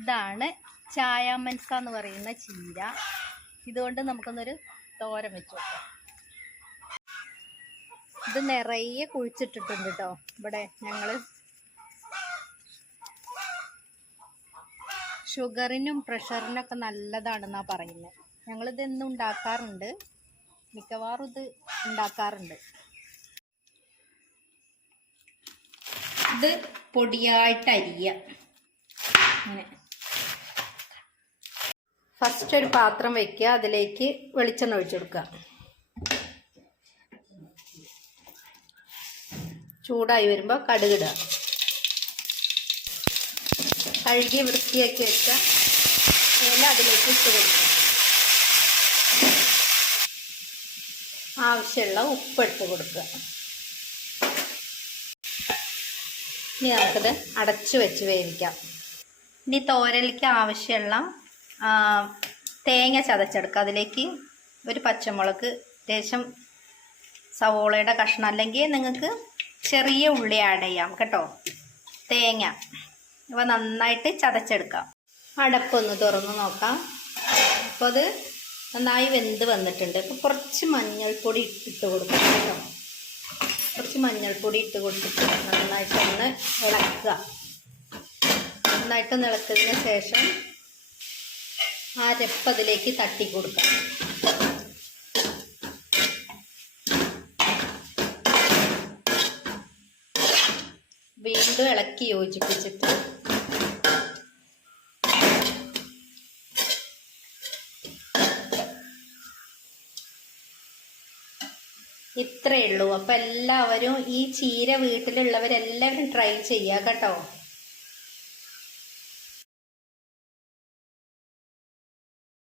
ഇതാണ് ചായാമൻസ എന്ന് പറയുന്ന ചീര. ഇതുകൊണ്ട് നമുക്കൊന്നൊരു തോരൻ വെച്ച് നോക്കാം. ഇത് നിറയെ കുഴിച്ചിട്ടിട്ടുണ്ട് കേട്ടോ ഇവിടെ ഞങ്ങൾ ഷുഗറിനും പ്രഷറിനൊക്കെ നല്ലതാണെന്നാണ് പറയുന്നത് ഞങ്ങളിത് എന്നും ഉണ്ടാക്കാറുണ്ട്. മിക്കവാറും ഇത് ഉണ്ടാക്കാറുണ്ട്. ഇത് പൊടിയായിട്ട് അരിയ അങ്ങനെ ഫസ്റ്റ് ഒരു പാത്രം വെക്കുക അതിലേക്ക് വെളിച്ചെണ്ണ ഒഴിച്ചു കൊടുക്കുക. ചൂടായി വരുമ്പോൾ കടുകിടുക കഴുകി വൃത്തിയാക്കി വെച്ച ഇല അതിലേക്ക് ഇട്ട് കൊടുക്കുക. ആവശ്യമുള്ള ഉപ്പ് എടുത്ത് കൊടുക്കുക. ഇനി നമുക്കിത് അടച്ചു വെച്ച് വേവിക്കാം. ഇനി തോരലിക്ക് ആവശ്യമുള്ള തേങ്ങ ചതച്ചെടുക്കുക. അതിലേക്ക് ഒരു പച്ചമുളക് ലേശം സവോളയുടെ കഷ്ണം അല്ലെങ്കിൽ നിങ്ങൾക്ക് ചെറിയ ഉള്ളി ആഡ് ചെയ്യാം കേട്ടോ. തേങ്ങ. ഇവ നന്നായിട്ട് ചതച്ചെടുക്കാം അടപ്പൊന്ന് തുറന്ന് നോക്കാം. അപ്പോൾ അത് നന്നായി വെന്ത് വന്നിട്ടുണ്ട്. അപ്പോൾ കുറച്ച് മഞ്ഞൾപ്പൊടി ഇട്ട് കൊടുക്കാം കേട്ടോ. കുറച്ച് മഞ്ഞൾപ്പൊടി ഇട്ട് കൊടുത്തിട്ട് നന്നായിട്ടൊന്ന് ഇളക്കുക. നന്നായിട്ടൊന്ന് ഇളക്കിയതിന് ശേഷം ആ രപ്പ് അതിലേക്ക് തട്ടി കൊടുക്കാം. വീണ്ടും ഇളക്കി യോജിപ്പിച്ചിട്ട് ഇത്രയേ ഉള്ളൂ. അപ്പം എല്ലാവരും ഈ ചീര വീട്ടിലുള്ളവരെല്ലാവരും ട്രൈ ചെയ്യുക കേട്ടോ.